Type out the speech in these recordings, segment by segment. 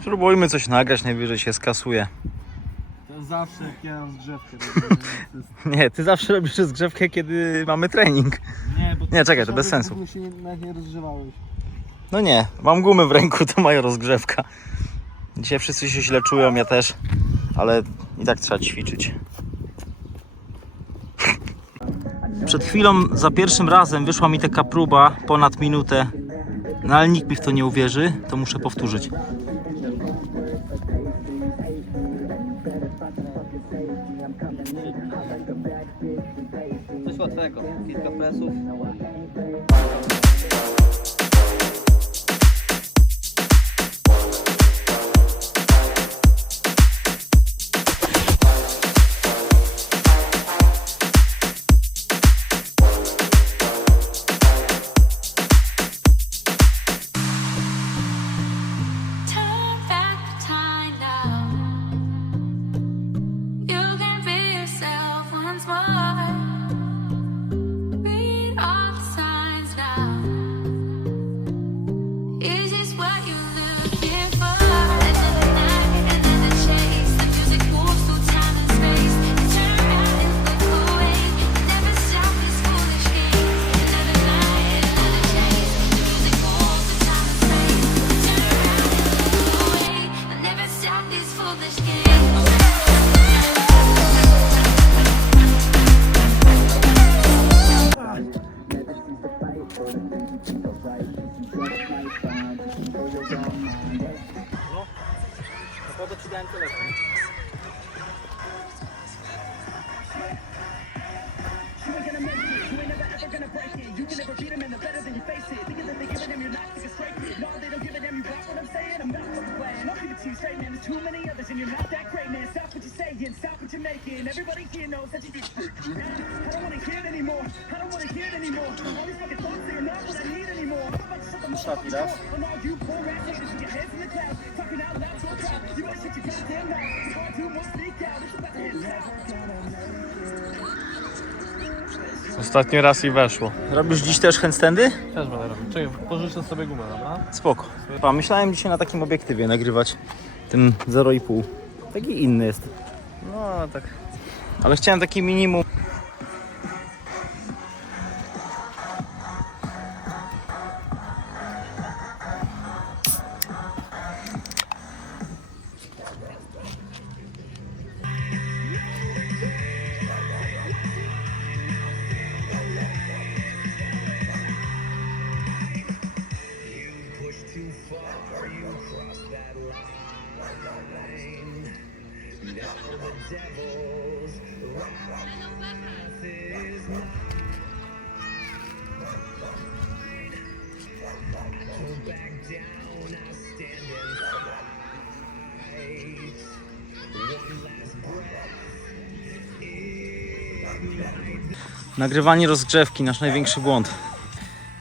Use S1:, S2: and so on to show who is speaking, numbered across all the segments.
S1: Spróbujmy coś nagrać, najwyżej się skasuje.
S2: To zawsze jak ja mam zgrzewkę.
S1: Nie, ty zawsze robisz rozgrzewkę, kiedy mamy trening.
S2: Nie, bo
S1: Nie, czekaj, to bez sensu.
S2: się nie, nawet nie rozgrzewałeś.
S1: No nie, mam gumy w ręku, to moja rozgrzewka. Dzisiaj wszyscy się źle czują, ja też, ale i tak trzeba ćwiczyć. Przed chwilą, za pierwszym razem wyszła mi taka próba, ponad minutę, no ale nikt mi w to nie uwierzy, to muszę powtórzyć.
S3: Saying, stop what you're making. Everybody here knows that you just I don't wanna hear it anymore. I don't wanna hear it anymore. All these fucking thoughts, they're not what I need anymore. I'm about to shut
S1: Ostatni raz.
S3: on all you poor ass niggas with your heads in the clouds. Talking out loud to a crowd. You better shut your goddamn mouth. Before I do more speak out. It's about to hit.
S2: Ostatni raz i weszło.
S1: Robisz dziś też handstandy?
S2: Też będę robił. Czekaj, pożyczę sobie gumę, dobra?
S1: Spoko. Pa, myślałem dzisiaj na takim obiektywie nagrywać tym 0,5. Taki inny jest.
S2: No tak.
S1: Ale chciałem taki minimum. Nagrywanie rozgrzewki, nasz największy błąd.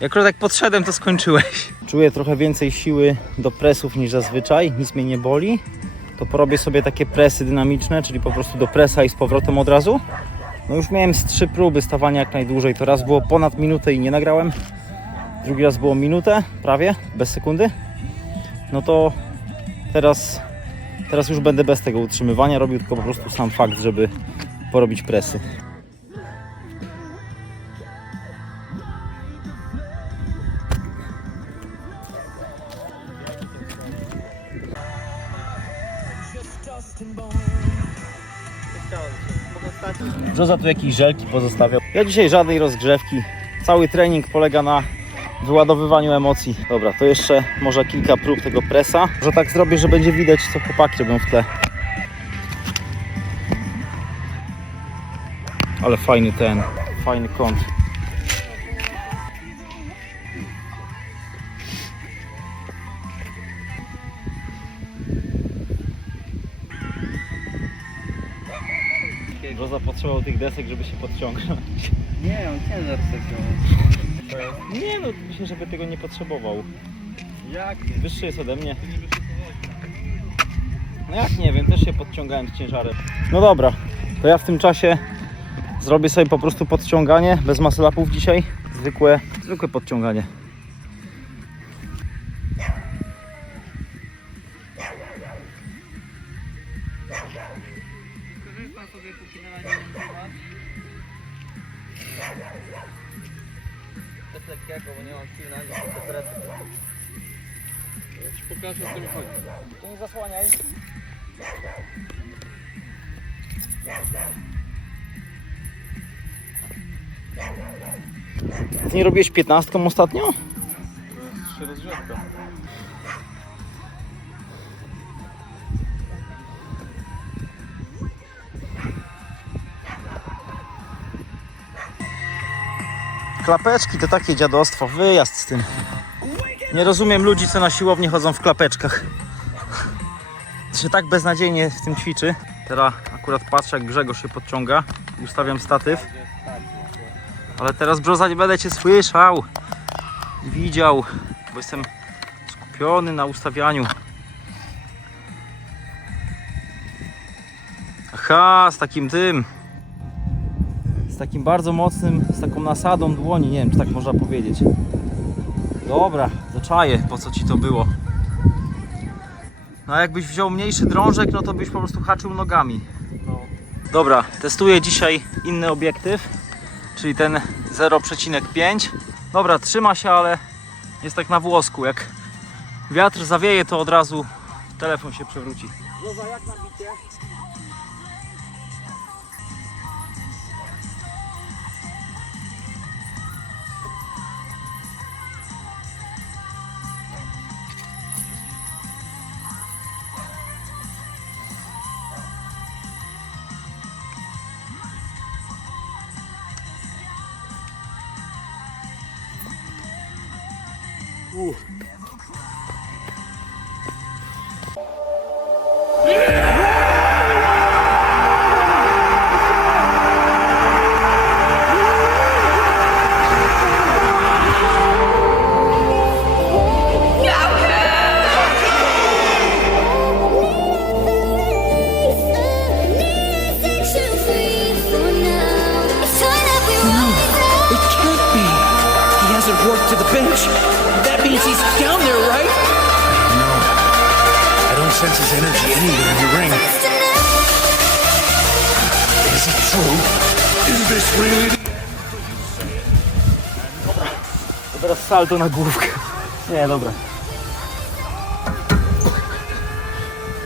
S1: Jak jak podszedłem, to skończyłeś. Czuję trochę więcej siły do presów niż zazwyczaj, nic mnie nie boli. To porobię sobie takie presy dynamiczne, czyli po prostu do presa i z powrotem od razu. No już miałem z trzy próby stawania jak najdłużej. To raz było ponad minutę i nie nagrałem. Drugi raz było minutę, prawie, bez sekundy. No to teraz, teraz już będę bez tego utrzymywania robił, tylko po prostu sam fakt, żeby porobić presy. Joza tu jakieś żelki pozostawiał. Ja dzisiaj żadnej rozgrzewki. Cały trening polega na wyładowywaniu emocji. Dobra, to jeszcze może kilka prób tego presa. Że tak zrobię, że będzie widać co chłopaki robią w tle. Ale fajny ten, fajny kąt. Potrzebował tych desek, żeby się podciągnąć.
S4: Nie, on ciężar chce wziąć.
S1: Nie no, myślę, żeby tego nie potrzebował.
S2: Jak?
S1: Wyższy jest ode mnie. No jak nie wiem, też się podciągałem z ciężarem. No dobra, to ja w tym czasie zrobię sobie po prostu podciąganie bez muscle upów dzisiaj. Zwykłe, zwykłe podciąganie.
S2: Ja ci pokażę o mi chodzi.
S1: To nie zasłaniaj. Ty nie robiłeś 15 ostatnio?
S2: To jest.
S1: Klapeczki to takie dziadostwo, wyjazd z tym. Nie rozumiem ludzi, co na siłownię chodzą w klapeczkach. Się tak beznadziejnie w tym ćwiczy. Teraz akurat patrzę, jak Grzegorz się podciąga i ustawiam statyw. Ale teraz brzoza nie będę cię słyszał i widział, bo jestem skupiony na ustawianiu. Aha, z takim tym. Z takim bardzo mocnym, z taką nasadą dłoni, nie wiem czy tak można powiedzieć. Dobra, zaczaję, po co ci to było. No a jakbyś wziął mniejszy drążek, no to byś po prostu haczył nogami.
S2: No.
S1: Dobra, testuję dzisiaj inny obiektyw, czyli ten 0,5. Dobra, trzyma się, ale jest tak na włosku. Jak wiatr zawieje, to od razu telefon się przewróci.
S5: It To
S1: teraz salto na główkę. Nie, dobra.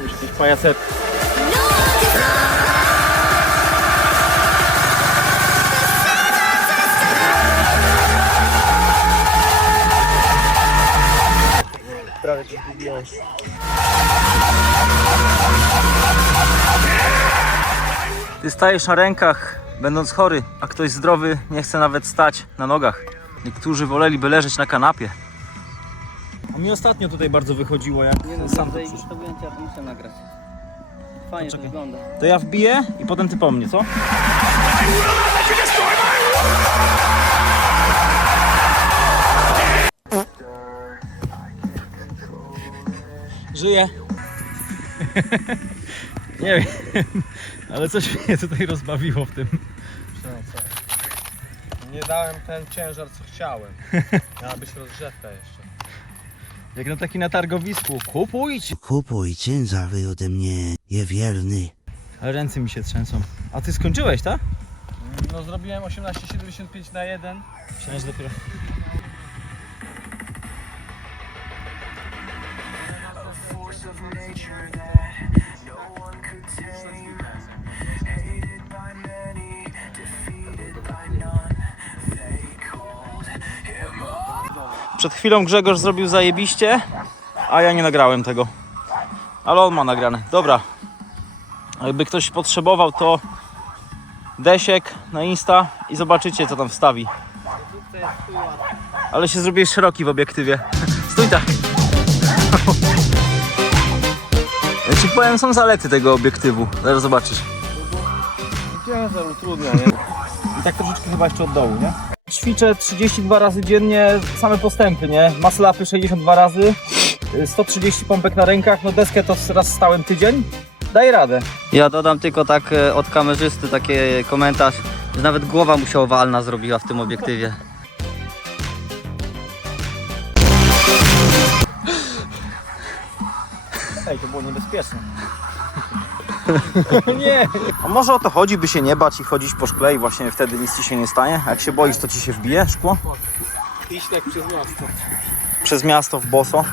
S1: Już tych pajacet.
S4: Prawie.
S1: Ty stajesz na rękach, będąc chory, a ktoś zdrowy nie chce nawet stać na nogach. Niektórzy woleliby leżeć na kanapie. A mi ostatnio tutaj bardzo wychodziło, jak
S4: Nie no,
S1: sam to
S4: tutaj
S1: przyszło.
S4: to ujęcia to muszę nagrać. Fajnie to wygląda.
S1: To ja wbiję i potem ty po mnie, co? Żyję. Nie wiem, ale coś mnie tutaj rozbawiło w tym.
S2: No, dałem ten ciężar co chciałem. Miała być rozgrzewka jeszcze.
S1: Jak na taki na targowisku. Kupujcie!
S6: Kupuj ciężar ode mnie, niewierny.
S1: Ale ręce mi się trzęsą. A ty skończyłeś, tak?
S2: No zrobiłem 18,75 na 1.
S1: Myślałem, że dopiero... Przed chwilą Grzegorz zrobił zajebiście, a ja nie nagrałem tego. Ale on ma nagrane. Dobra. Jakby ktoś potrzebował, to Desiek na Insta i zobaczycie, co tam wstawi. Ale się zrobiłeś szeroki w obiektywie. Stój tak. Ja ci powiem, są zalety tego obiektywu. Zaraz zobaczysz.
S2: Ciężar utrudnia, nie?
S1: I tak troszeczkę chyba jeszcze od dołu, nie? Ćwiczę 32 razy dziennie, same postępy, nie? Maslapy 62 razy, y, 130 pompek na rękach, no deskę to raz stałem tydzień. Daj radę.
S4: Ja dodam tylko tak e, od kamerzysty taki komentarz, że nawet głowa mu się owalna zrobiła w tym obiektywie.
S1: Ej, to było niebezpieczne. nie. A może o to chodzi, by się nie bać i chodzić po szkle i właśnie wtedy nic ci się nie stanie? Jak się boisz, to ci się wbije szkło?
S2: Iść tak przez miasto.
S1: Przez miasto w boso.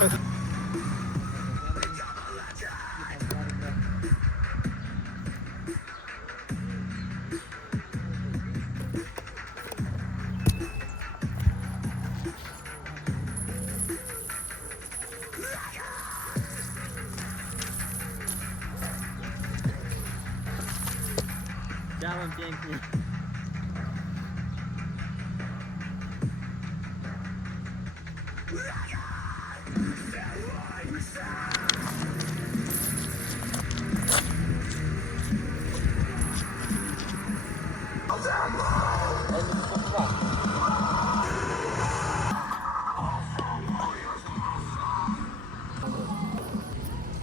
S4: Pięknie.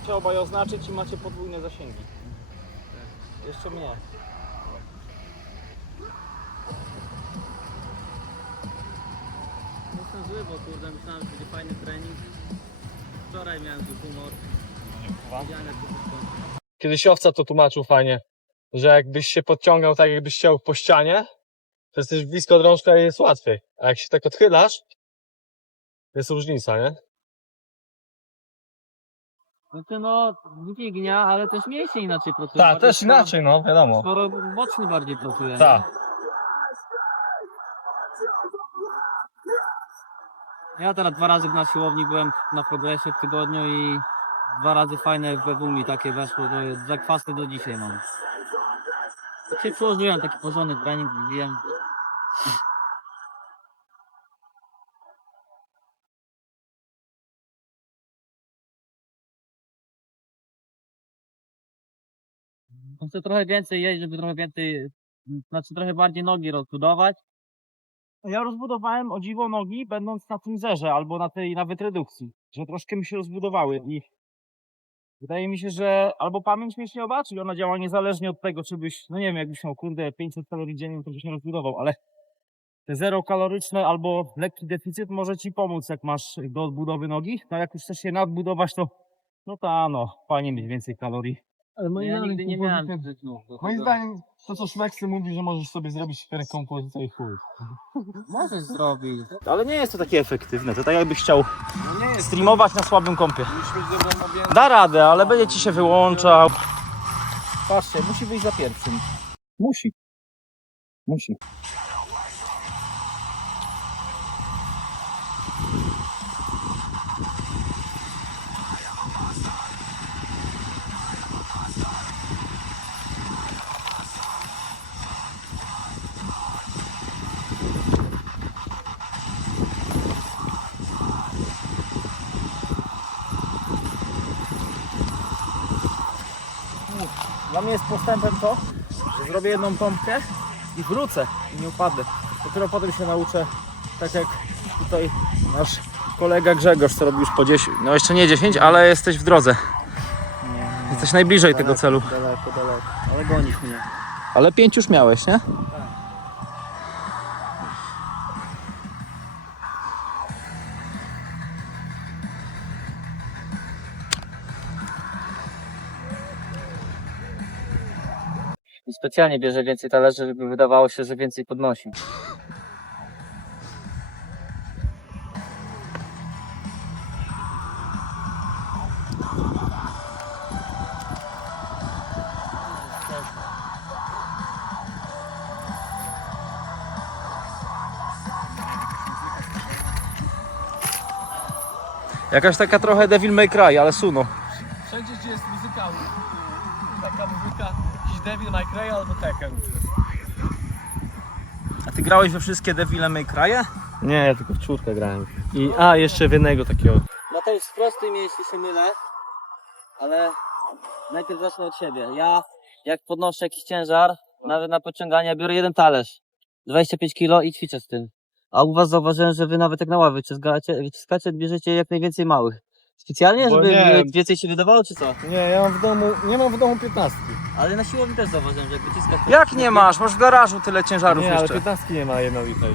S1: Trzeba obaj oznaczyć i macie podwójne zasięgi. Jeszcze mnie.
S4: Zły, bo kurde myślałem, że będzie fajny trening. Wczoraj miałem zły humor. Się skończy.
S2: Kiedyś owca to tłumaczył fajnie, że jakbyś się podciągał tak, jakbyś chciał po ścianie, to jesteś blisko drążka i jest łatwiej. A jak się tak odchylasz, jest różnica, nie?
S4: Znaczy no, dźwignia, ale też mięśnie inaczej pracują.
S2: Tak,
S4: Bardziej
S2: też inaczej, no wiadomo.
S4: Skoro boczny bardziej pracuje. nie?
S2: Tak.
S4: Ja teraz dwa razy na siłowni byłem na progresie w tygodniu i dwa razy fajne BW mi takie weszło, że zakwasy do dzisiaj mam. Tak się przyłożyłem, taki porządny trening, wiem. Chcę trochę więcej jeść, żeby trochę więcej, znaczy trochę bardziej nogi rozbudować.
S1: Ja rozbudowałem o dziwo nogi, będąc na tym zerze albo na tej nawet redukcji, że troszkę mi się rozbudowały i wydaje mi się, że albo pamięć mięśniowa, czyli ona działa niezależnie od tego, czy byś, no nie wiem, jakbyś miał kurde 500 kalorii dziennie, to byś nie rozbudował, ale te zero kaloryczne albo lekki deficyt może ci pomóc, jak masz do odbudowy nogi, no jak już chcesz się nadbudować, to no ta no, fajnie mieć więcej kalorii.
S4: Ale moim ja nigdy nie miałem no,
S2: Moim zdaniem to co Szmeksy mówi, że możesz sobie zrobić hiperkompozycję i chuj.
S4: Możesz zrobić.
S1: Ale nie jest to takie efektywne, to tak jakbyś chciał
S2: No nie jest,
S1: streamować na słabym kompie.
S2: dobrą objętość.
S1: Da radę, ale będzie ci się wyłączał. Patrzcie, musi wyjść za pierwszym. Musi. Musi. Jest postępem to, że zrobię jedną pompkę i wrócę i nie upadnę. Dopiero potem się nauczę, tak jak tutaj nasz kolega Grzegorz, co robi już po 10, no jeszcze nie 10, ale jesteś w drodze. Jesteś najbliżej tego celu.
S4: Daleko, daleko. Ale gonisz mnie.
S1: Ale pięć już miałeś, nie?
S4: Specjalnie bierze więcej talerzy, żeby wydawało się, że więcej podnosi.
S1: Jakaś taka trochę Devil May Cry, ale suno.
S2: Devil May Cry albo Tekken.
S1: A ty grałeś we wszystkie Devil May Cry'e?
S2: Nie, ja tylko w czwórkę grałem. I, a, jeszcze w jednego takiego.
S4: Mateusz, sprostuj mnie, jeśli się mylę, ale najpierw zacznę od siebie. Ja, jak podnoszę jakiś ciężar, nawet na podciąganie, biorę jeden talerz, 25 kg i ćwiczę z tym. A u was zauważyłem, że wy nawet jak na ławy wyciskacie, wyciskacie bierzecie jak najwięcej małych. Specjalnie,
S2: Bo
S4: żeby
S2: nie.
S4: więcej się wydawało, czy co?
S2: Nie, ja mam w domu, nie mam w domu 15.
S4: Ale na siłowni też zauważyłem, że jak wyciskasz...
S1: Jak nie masz? Masz w garażu tyle ciężarów
S2: Nie, ale
S1: jeszcze.
S2: 15 nie ma jednolitej.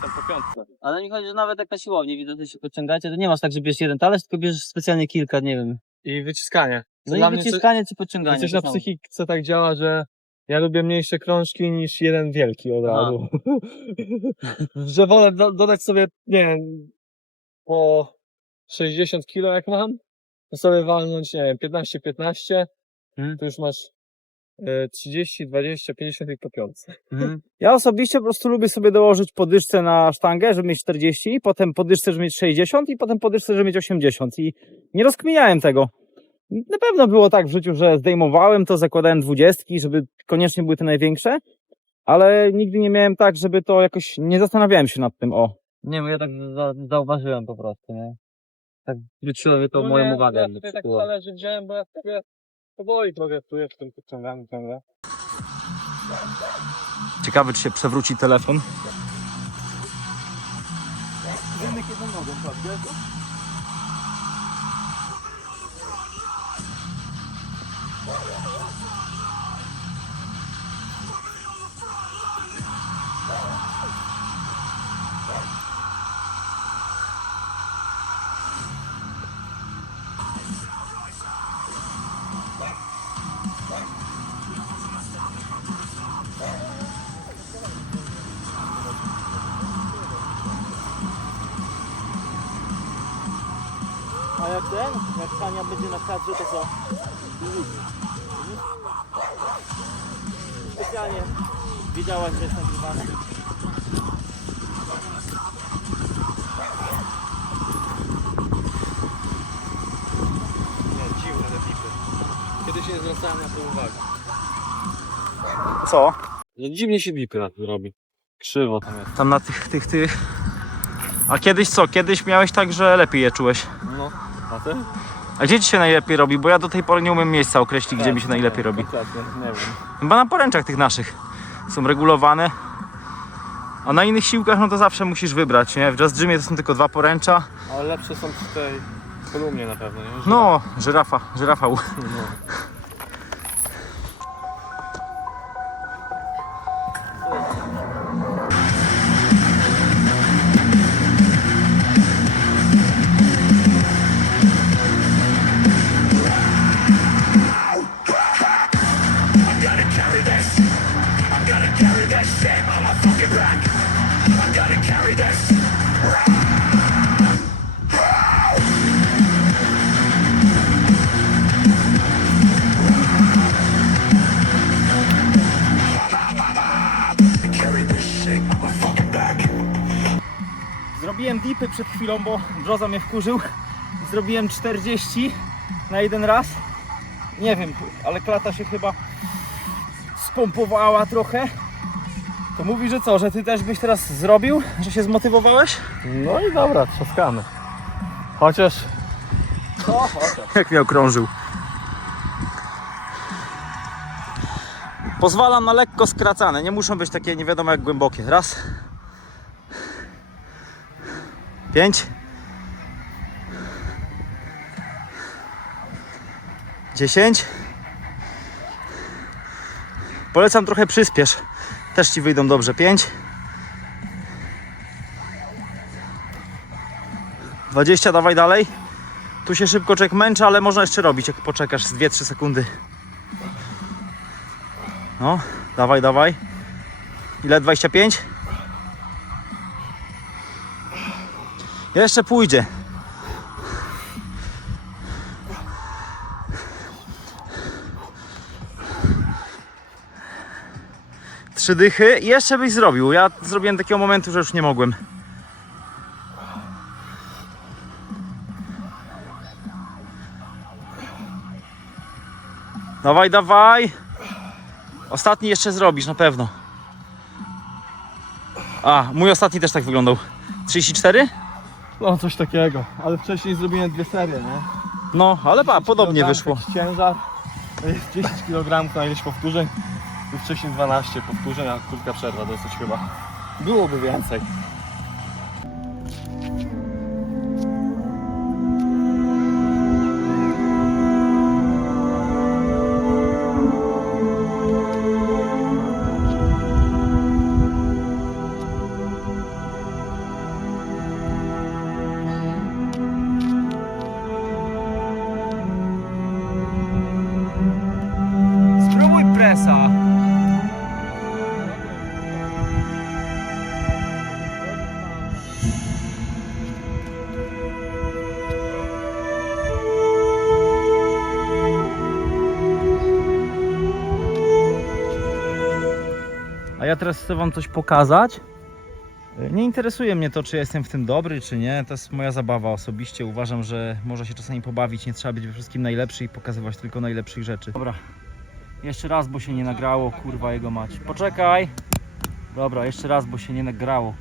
S2: Są po piątce.
S4: Ale mi chodzi, że nawet jak na siłowni widzę, że się podciągacie, to nie masz tak, że bierzesz jeden talerz, tylko bierzesz specjalnie kilka, nie wiem.
S2: I wyciskanie.
S4: No
S2: Dla
S4: i
S2: mnie to-
S4: wyciskanie czy
S2: To
S4: pociąganie.
S2: coś
S4: to
S2: na
S4: samo.
S2: psychice tak działa, że ja lubię mniejsze krążki niż jeden wielki od razu. że wolę do, dodać sobie, nie wiem, po 60 kilo jak mam, to sobie walnąć, nie wiem, 15-15,
S4: Mhm.
S2: to już masz e, 30, 20, 50 i po piątce.
S4: Mhm.
S1: Ja osobiście po prostu lubię sobie dołożyć podyszce na sztangę, żeby mieć 40, potem podyszce, żeby mieć 60 i potem podyszce, żeby mieć 80 i nie rozkminiałem tego. Na pewno było tak w życiu, że zdejmowałem to, zakładałem dwudziestki, żeby koniecznie były te największe, ale nigdy nie miałem tak, żeby to jakoś, nie zastanawiałem się nad tym, o.
S4: Nie, bo ja tak za, zauważyłem po prostu, nie? Tak zwróciło to
S2: No
S4: moją
S2: nie,
S4: uwagę.
S2: Ja sobie tak
S4: przykuło.
S2: zależy wziąłem, bo ja sobie powoli progresuję w tym podciąganiu ciągle.
S1: Ciekawy, czy się przewróci telefon. A jak ten, jak Hania będzie na kadrze, to co? Specjalnie wiedziałaś, że jest nagrywane.
S2: Nie, dziwne te pipy. Kiedyś nie zwracałem na to uwagi.
S1: Co?
S2: No dziwnie się bipy na tym robi. Krzywo tam jest.
S1: Tam na tych, tych, tych... A kiedyś co? Kiedyś miałeś tak, że lepiej je czułeś.
S2: No, a ty?
S1: A gdzie ci się najlepiej robi? Bo ja do tej pory nie umiem miejsca określić, gdzie mi się najlepiej robi.
S2: Kompletnie, nie wiem.
S1: Chyba na poręczach tych naszych są regulowane. A na innych siłkach no to zawsze musisz wybrać, nie? W Just Gymie to są tylko dwa poręcza.
S2: Ale lepsze są przy tej kolumnie na pewno, nie? Że-
S1: No, żyrafa, żyrafa.
S2: no.
S1: Zrobiłem dipy przed chwilą, bo brzoza mnie wkurzył. Zrobiłem 40 na jeden raz. Nie wiem, ale klata się chyba spompowała trochę. To mówi, że co, że ty też byś teraz zrobił? Że się zmotywowałeś?
S2: No i dobra, trzaskamy. Chociaż
S1: Jak mnie okrążył. Pozwalam na lekko skracane, nie muszą być takie nie wiadomo jak głębokie. Raz. Pięć. Dziesięć. Polecam trochę przyspiesz. Też ci wyjdą dobrze. Pięć. Dwadzieścia, dawaj dalej. Tu się szybko człowiek męczy, ale można jeszcze robić, jak poczekasz z 2-3 sekundy. No, dawaj, dawaj. Ile? 25? Jeszcze pójdzie. Trzy dychy. I Jeszcze byś zrobił. Ja zrobiłem takiego momentu, że już nie mogłem. Dawaj, dawaj. Ostatni jeszcze zrobisz na pewno. A, mój ostatni też tak wyglądał. 34?
S2: No coś takiego. Ale wcześniej zrobiłem dwie serie, nie?
S1: No, ale pa, podobnie
S2: Kilogram,
S1: wyszło.
S2: taki Ciężar. To jest 10 kg na ileś powtórzeń. Tu wcześniej 12 powtórzeń, a krótka przerwa dosyć chyba. Byłoby więcej.
S1: Ja teraz chcę wam coś pokazać. Nie interesuje mnie to, czy ja jestem w tym dobry, czy nie. To jest moja zabawa osobiście. Uważam, że można się czasami pobawić. Nie trzeba być we wszystkim najlepszy i pokazywać tylko najlepszych rzeczy. Dobra. Jeszcze raz, bo się nie nagrało. Kurwa jego mać. Poczekaj. Dobra, jeszcze raz, bo się nie nagrało.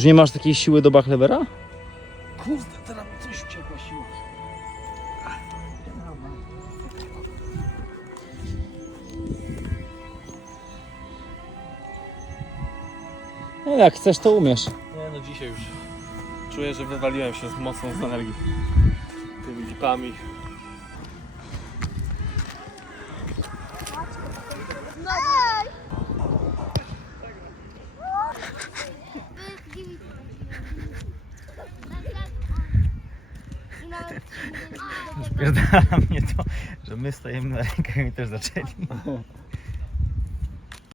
S1: Już nie masz takiej siły do bachlewera?
S7: Kurde, teraz mi coś uciekła siła.
S1: No jak chcesz, to umiesz.
S2: Nie no dzisiaj już czuję, że wywaliłem się z mocą z energii. Tymi lipami.
S1: Spierdala mnie to, że my stajemy na rękach i też zaczęli.